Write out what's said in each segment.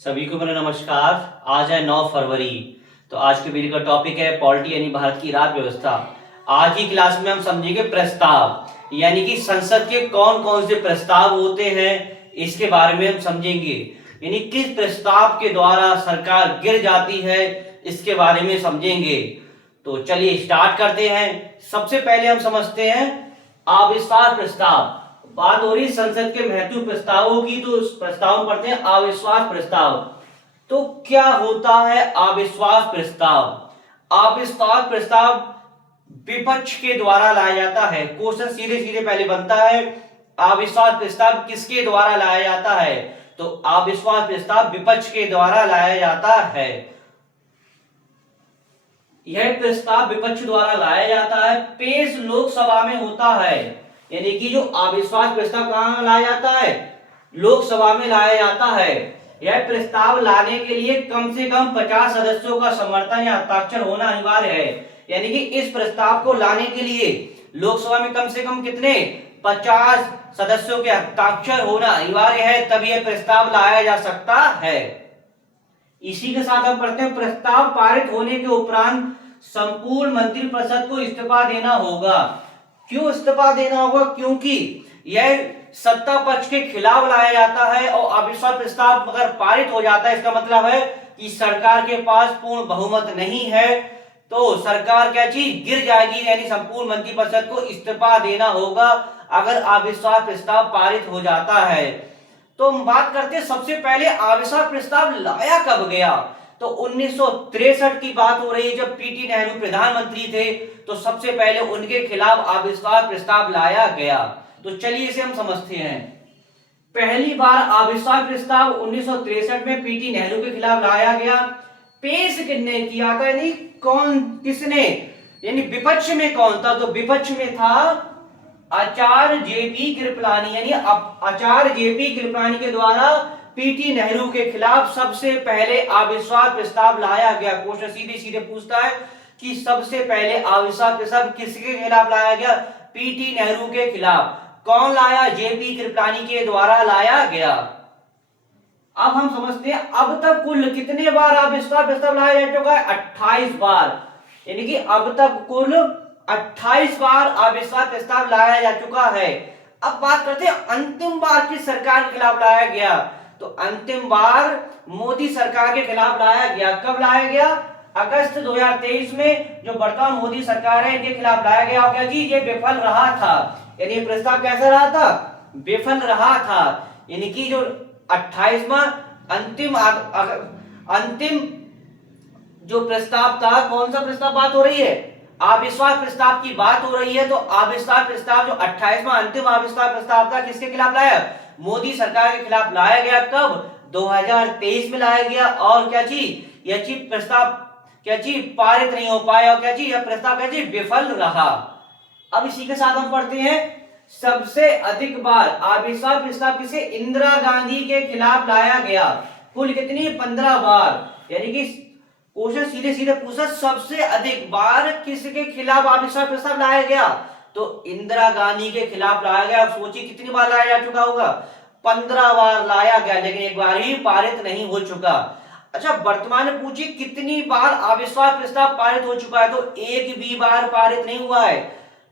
सभी को मेरा नमस्कार। आज है 9 फरवरी। तो आज के वीडियो का टॉपिक है पॉलिटी यानी भारत की राज्य व्यवस्था। आज की क्लास में हम समझेंगे प्रस्ताव यानी कि संसद के कौन कौन से प्रस्ताव होते हैं, इसके बारे में हम समझेंगे। यानी किस प्रस्ताव के द्वारा सरकार गिर जाती है, इसके बारे में समझेंगे। तो चलिए स्टार्ट करते हैं। सबसे पहले हम समझते हैं अविश्वास प्रस्ताव। बात हो रही संसद के महत्वपूर्ण प्रस्तावों की, तो उस प्रस्ताव में पढ़ते हैं अविश्वास प्रस्ताव। तो क्या होता है अविश्वास प्रस्ताव? अविश्वास प्रस्ताव विपक्ष के द्वारा लाया जाता है। क्वेश्चन सीधे सीधे पहले बनता है, अविश्वास प्रस्ताव किसके द्वारा लाया जाता है? तो अविश्वास प्रस्ताव विपक्ष के द्वारा लाया जाता है। यह प्रस्ताव विपक्ष द्वारा लाया जाता है, पेश लोकसभा में होता है। यानी कि जो अविश्वास प्रस्ताव कहां लाया जाता है? लोकसभा में लाया जाता है। यह प्रस्ताव लाने के लिए कम से कम 50 सदस्यों का समर्थन या हस्ताक्षर होना अनिवार्य है। यानी कि इस प्रस्ताव को लाने के लिए लोकसभा में कम से कम कितने 50 सदस्यों के हस्ताक्षर होना अनिवार्य है, तभी यह प्रस्ताव लाया जा सकता है। इसी के साथ हम पढ़ते हैं प्रस्ताव पारित होने के उपरांत संपूर्ण मंत्रिपरिषद को इस्तीफा देना होगा। क्यों इस्तीफा देना होगा? क्योंकि यह सत्ता पक्ष के खिलाफ लाया जाता है और अविश्वास प्रस्ताव अगर पारित हो जाता है, इसका मतलब है कि सरकार के पास पूर्ण बहुमत नहीं है, तो सरकार क्या चीज गिर जाएगी। यानी संपूर्ण मंत्रिपरिषद को इस्तीफा देना होगा अगर अविश्वास प्रस्ताव पारित हो जाता है। तो हम बात करते हैं सबसे पहले अविश्वास प्रस्ताव लाया कब गया। तो 1963 की बात हो रही है, जब पीटी नेहरू प्रधानमंत्री थे, तो सबसे पहले उनके खिलाफ अविश्वास प्रस्ताव लाया गया। तो चलिए इसे हम समझते हैं। पहली बार अविश्वास प्रस्ताव 1963 में पीटी नेहरू के खिलाफ लाया गया। पेश किसने किया था? यानी कौन, किसने? यानी विपक्ष में कौन था? तो विपक्ष में था आचार्य जेपी कृपलानी। यानी आचार्य जेपी कृपलानी के द्वारा पीटी नेहरू के खिलाफ सबसे पहले अविश्वास प्रस्ताव लाया गया। क्वेश्चन सीधे सीधे पूछता है कि सबसे पहले अविश्वास प्रस्ताव किसके खिलाफ लाया गया? पीटी नेहरू के खिलाफ। कौन लाया? जेपी कृपलानी के द्वारा लाया गया। अब हम समझते हैं अब तक कुल कितने बार अविश्वास प्रस्ताव लाया जा चुका है? 28 बार। यानी कि अब तक कुल 28 बार अविश्वास प्रस्ताव लाया जा चुका है। अब बात करते हैं अंतिम बार किस सरकार के खिलाफ लाया गया। तो अंतिम बार मोदी सरकार के खिलाफ लाया गया। कब लाया गया? अगस्त 2023 में जो वर्तमान मोदी सरकार है, इनके खिलाफ लाया गया। और क्या जी, ये विफल रहा था। यानी ये प्रस्ताव कैसा रहा था? विफल रहा था। यानी कि जो 28वां अंतिम जो प्रस्ताव था, कौन सा प्रस्ताव बात हो रही है? अविश्वास प्रस्ताव की बात हो रही है। तो अविश्वास प्रस्ताव जो 28वां अंतिम अविश्वास प्रस्ताव था, किसके खिलाफ लाया? मोदी सरकार के खिलाफ लाया गया। कब? 2023 में लाया गया। और क्या चीज, यह चीज प्रस्ताव क्या चीज पारित नहीं हो पाया, और क्या चीज यह प्रस्ताव क्या चीज विफल रहा। अब इसी के साथ हम पढ़ते हैं सबसे अधिक बार अविश्वास प्रस्ताव किसे? इंदिरा गांधी के खिलाफ लाया गया। कुल कितनी? 15 बार। यानी कि क्वेश्चन सीधे सीधे पूछा सबसे अधिक बार किसके खिलाफ अविश्वास प्रस्ताव लाया गया? तो इंदिरा गांधी के खिलाफ लाया गया। सोचिए कितनी बार लाया जा चुका होगा? 15 बार लाया गया, लेकिन एक बार ही पारित नहीं हो चुका। अच्छा, वर्तमान में पूछिए कितनी बार अविश्वास प्रस्ताव पारित हो चुका है? तो एक भी बार पारित नहीं हुआ है।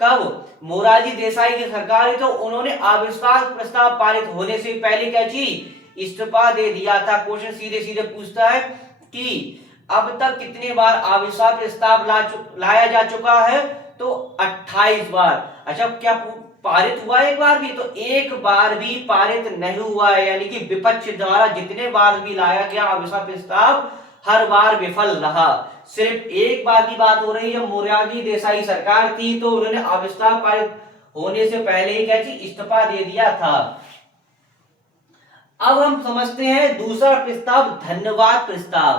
कब? मोरारजी देसाई की सरकार है, तो उन्होंने अविश्वास प्रस्ताव पारित होने से पहले क्या चीज इस्तीफा दे दिया था। क्वेश्चन सीधे सीधे पूछता है कि अब तक कितने बार अविश्वास प्रस्ताव लाया जा चुका है? तो 28 बार। अच्छा, क्या पारित हुआ एक बार भी? तो एक बार भी पारित नहीं हुआ है। यानी कि विपक्ष द्वारा जितने बार भी लाया गया अविश्वास प्रस्ताव, हर बार विफल रहा। सिर्फ एक बार की बात हो रही है, मोरारजी देसाई सरकार थी, तो उन्होंने अविश्वास पारित होने से पहले ही क्या चीज इस्तीफा दे दिया था। अब हम समझते हैं दूसरा प्रस्ताव, धन्यवाद प्रस्ताव।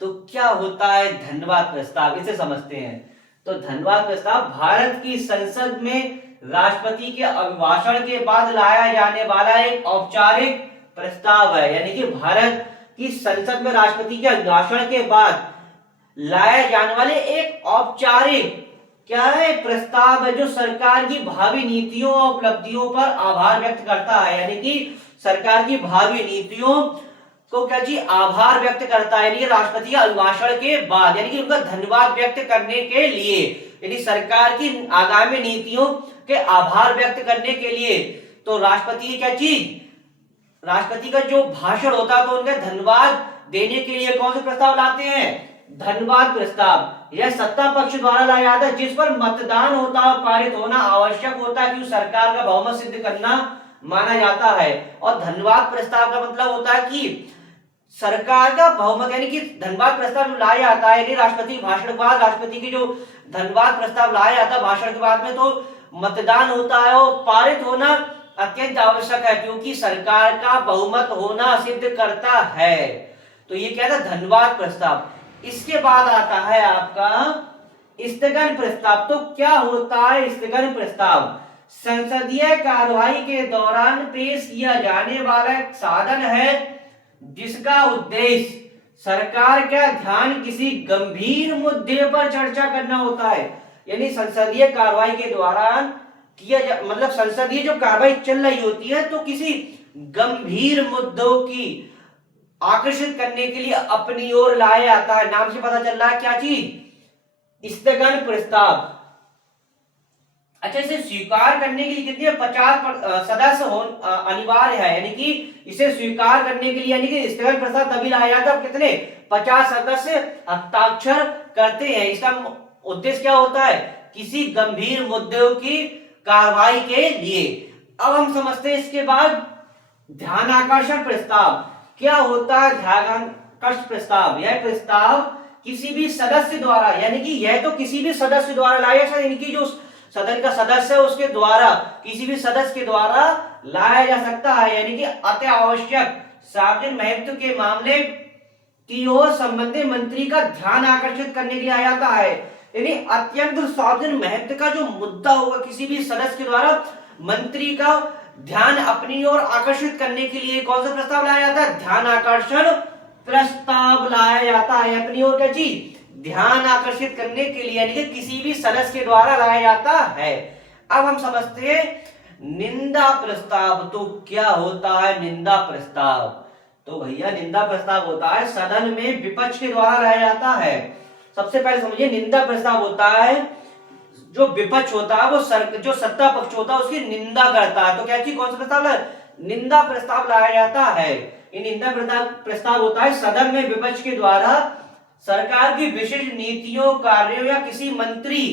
तो क्या होता है धन्यवाद प्रस्ताव, इसे समझते हैं। तो धन्यवाद प्रस्ताव भारत की संसद में राष्ट्रपति के अभिभाषण के बाद लाया जाने वाला एक औपचारिक प्रस्ताव है। यानी कि भारत की संसद में राष्ट्रपति के अभिभाषण के बाद लाए जाने वाले एक औपचारिक क्या है प्रस्ताव है, जो सरकार की भावी नीतियों और उपलब्धियों पर आभार व्यक्त करता है। यानी कि सरकार की भावी नीतियों को क्या जी आभार व्यक्त करता है, यानी राष्ट्रपति के अभिभाषण के बाद, यानी कि उनका धन्यवाद व्यक्त करने के लिए, यानी सरकार की आगामी नीतियों के आभार व्यक्त करने के लिए। तो राष्ट्रपति की क्या चीज, राष्ट्रपति का जो भाषण होता है तो उनका धन्यवाद देने के लिए कौन से प्रस्ताव लाते हैं, धन्यवाद प्रस्ताव। यह सत्ता पक्ष द्वारा लाया जाता है जिस पर मतदान होता है, पारित होना आवश्यक होता है, कि सरकार का बहुमत सिद्ध करना माना जाता है। और धन्यवाद प्रस्ताव का मतलब होता है कि सरकार का बहुमत, यानी कि धन्यवाद प्रस्ताव जो लाया जाता है, यानी राष्ट्रपति भाषण के बाद राष्ट्रपति की जो धन्यवाद प्रस्ताव लाया जाता है भाषण के बाद में, तो मतदान होता है और पारित होना अत्यंत आवश्यक है, क्योंकि सरकार का बहुमत होना सिद्ध करता है। तो ये क्या था, धन्यवाद प्रस्ताव। इसके बाद आता है आपका स्थगन प्रस्ताव। तो क्या होता है स्थगन प्रस्ताव, संसदीय कार्यवाही के दौरान पेश किया जाने वाला एक साधन है जिसका उद्देश्य सरकार का ध्यान किसी गंभीर मुद्दे पर चर्चा करना होता है। यानी संसदीय कार्यवाही के दौरान मतलब संसदीय जो कार्यवाही चल रही होती है तो किसी गंभीर मुद्दों की आकर्षित करने के लिए अपनी ओर लाया जाता है। नाम से पता चल रहा है क्या चीज, स्थगन प्रस्ताव। अच्छा, इसे स्वीकार करने के लिए कितने 50 सदस्य अनिवार्य है, यानी कि इसे स्वीकार करने के लिए, यानी कि स्थगन प्रस्ताव तभी लाया जाता है कितने 50 सदस्य हस्ताक्षर करते हैं। इसका उद्देश्य क्या होता है, किसी गंभीर मुद्दों की कार्रवाई के लिए। अब हम समझते हैं इसके बाद ध्यानाकर्षण प्रस्ताव। क्या होता है ध्यानाकर्षण प्रस्ताव, यह प्रस्ताव किसी भी सदस्य द्वारा, यानी कि यह तो किसी भी सदस्य द्वारा लाया जाए, यानी कि जो सदन का सदस्य है उसके द्वारा, किसी भी सदस्य के द्वारा लाया जा सकता है, यानी कि अति आवश्यक सार्वजनिक महत्व के मामले की ओर संबंधित मंत्री का ध्यान आकर्षित करने के लिए आया जाता है। यानी अत्यंत सार्वजनिक महत्व का जो मुद्दा होगा किसी भी सदस्य के द्वारा मंत्री का ध्यान अपनी ओर आकर्षित करने के लिए कौन सा प्रस्ताव लाया जाता है, ध्यान आकर्षण प्रस्ताव लाया जाता है। अपनी ओर क्या चीज, ध्यान आकर्षित करने के लिए, यानी कि किसी भी सदस्य के द्वारा लाया जाता है। अब हम समझते हैं निंदा प्रस्ताव। तो क्या होता है निंदा प्रस्ताव, तो भैया निंदा प्रस्ताव होता है सदन में विपक्ष के द्वारा लाया जाता है। सबसे पहले समझिए निंदा प्रस्ताव होता है जो विपक्ष होता है वो जो सत्ता पक्ष होता है उसकी निंदा करता है। तो क्या चीज, कौन सा प्रस्ताव है, निंदा प्रस्ताव लाया जाता है। ये निंदा प्रस्ताव होता है सदन में विपक्ष के द्वारा सरकार की विशिष्ट नीतियों, कार्यों या किसी मंत्री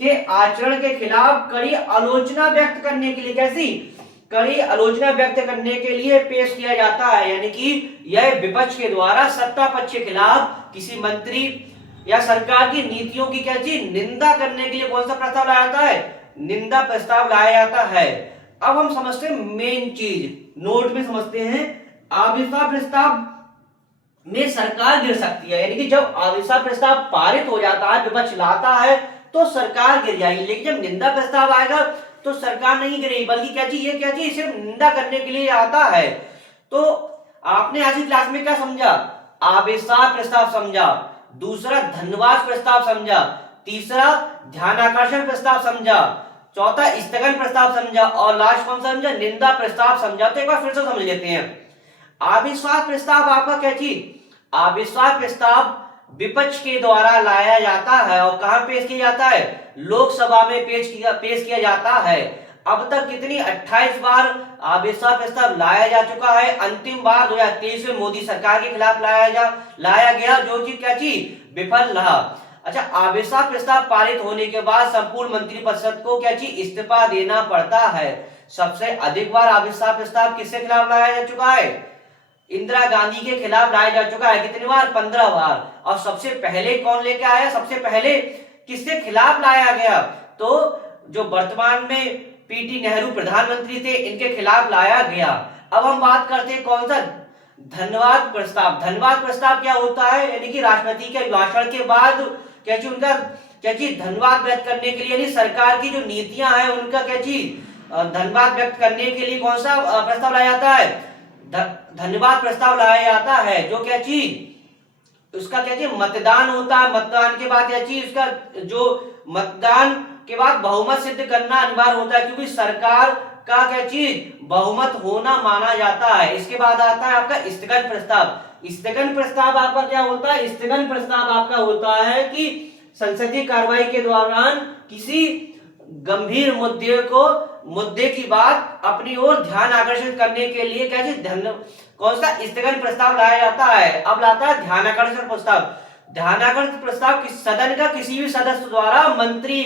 के आचरण के खिलाफ कड़ी आलोचना व्यक्त करने के लिए, कैसी कड़ी आलोचना व्यक्त करने के लिए पेश किया जाता है। यानी कि यह विपक्ष के द्वारा सत्ता पक्ष के खिलाफ किसी मंत्री या सरकार की नीतियों की क्या चीज, निंदा करने के लिए कौन सा प्रस्ताव लाया जाता है, निंदा प्रस्ताव लाया जाता है। अब हम समझते हैं मेन चीज, नोट में समझते हैं अविश्वास प्रस्ताव में सरकार गिर सकती है। यानी कि जब अविश्वास प्रस्ताव पारित हो जाता है, विपक्ष लाता है तो सरकार गिर जाएगी, लेकिन जब निंदा प्रस्ताव आएगा तो सरकार नहीं गिरेगी, बल्कि क्या चीज, ये क्या चीज सिर्फ निंदा करने के लिए आता है। तो आपने आज की क्लास में क्या समझा, अविश्वास प्रस्ताव समझा, दूसरा धन्यवाद प्रस्ताव समझा, तीसरा ध्यानाकर्षण प्रस्ताव समझा, चौथा स्थगन प्रस्ताव समझा और लास्ट कौन सा समझा, निंदा प्रस्ताव समझा। तो एक बार फिर से समझ लेते हैं। अविश्वास प्रस्ताव आपका क्या चीज, अविश्वास प्रस्ताव विपक्ष के द्वारा लाया जाता है और कहां पेश किया जाता है, लोकसभा में पेश किया जाता है। अब तक कितनी 28 बार अविश्वास प्रस्ताव लाया जा चुका है। अंतिम बार 2023 में मोदी सरकार के खिलाफ लाया गया, जो चीज क्या चीज विफल रहा। अच्छा, अविश्वास प्रस्ताव पारित होने के बाद संपूर्ण मंत्रिपरिषद को क्या चीज, इस्तीफा देना पड़ता है। सबसे अधिक बार अविश्वास प्रस्ताव किसके खिलाफ लाया जा चुका है, इंदिरा गांधी के खिलाफ लाया जा चुका है। कितनी बार, 15 बार। और सबसे पहले कौन लेके आया, सबसे पहले किसके खिलाफ लाया गया, तो जो वर्तमान में पीटी नेहरू प्रधानमंत्री थे, इनके खिलाफ लाया गया। अब हम बात करते हैं कौन सा, धन्यवाद प्रस्ताव। धन्यवाद प्रस्ताव क्या होता है, यानी कि राष्ट्रपति के अभिभाषण के बाद क्या चीज, उनका क्या चीज धन्यवाद व्यक्त करने के लिए, यानी सरकार की जो नीतियां हैं उनका क्या चीज धन्यवाद व्यक्त करने के लिए कौन सा प्रस्ताव लाया जाता है, धन्यवाद प्रस्ताव लाया जाता है। जो क्या चीज, उसका क्या चीज मतदान होता है। मतदान के बाद क्या चीज, उसका जो मतदान के बाद बहुमत सिद्ध करना अनिवार्य होता है, क्योंकि सरकार का क्या चीज बहुमत होना माना जाता है। इसके बाद आता है आपका स्थगन प्रस्ताव। स्थगन प्रस्ताव आपका क्या होता है? स्थगन प्रस्ताव आपका होता है कि संसदीय कार्रवाई के दौरान किसी गंभीर मुद्दे की बात अपनी ओर ध्यान आकर्षित करने के लिए क्या चीज कौन सा स्थगन प्रस्ताव लाया जाता है? अब लाता है ध्यानाकर्षण प्रस्ताव। ध्यानाकर्षण प्रस्ताव सदन का किसी भी सदस्य द्वारा मंत्री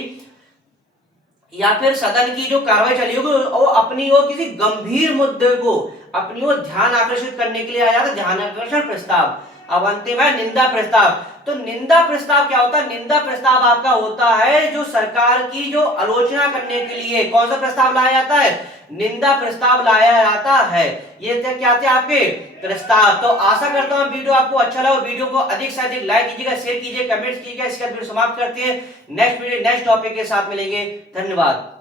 या फिर सदन की जो कार्रवाई चली होगी वो अपनी ओर किसी गंभीर मुद्दे को अपनी ओर ध्यान आकर्षित करने के लिए आया था ध्यानाकर्षण प्रस्ताव। अब अंतिम है निंदा प्रस्ताव। तो निंदा प्रस्ताव क्या होता है? निंदा प्रस्ताव आपका होता है जो सरकार की जो आलोचना करने के लिए कौन सा प्रस्ताव लाया जाता है? निंदा प्रस्ताव लाया जाता है। ये क्या थे आपके प्रस्ताव। तो आशा करता हूं वीडियो आपको अच्छा लगा। वीडियो को अधिक से अधिक लाइक कीजिएगा, शेयर कीजिए, कमेंट्स कीजिएगा। इसके बाद वीडियो समाप्त करते हैं। नेक्स्ट वीडियो नेक्स्ट टॉपिक के साथ मिलेंगे। धन्यवाद।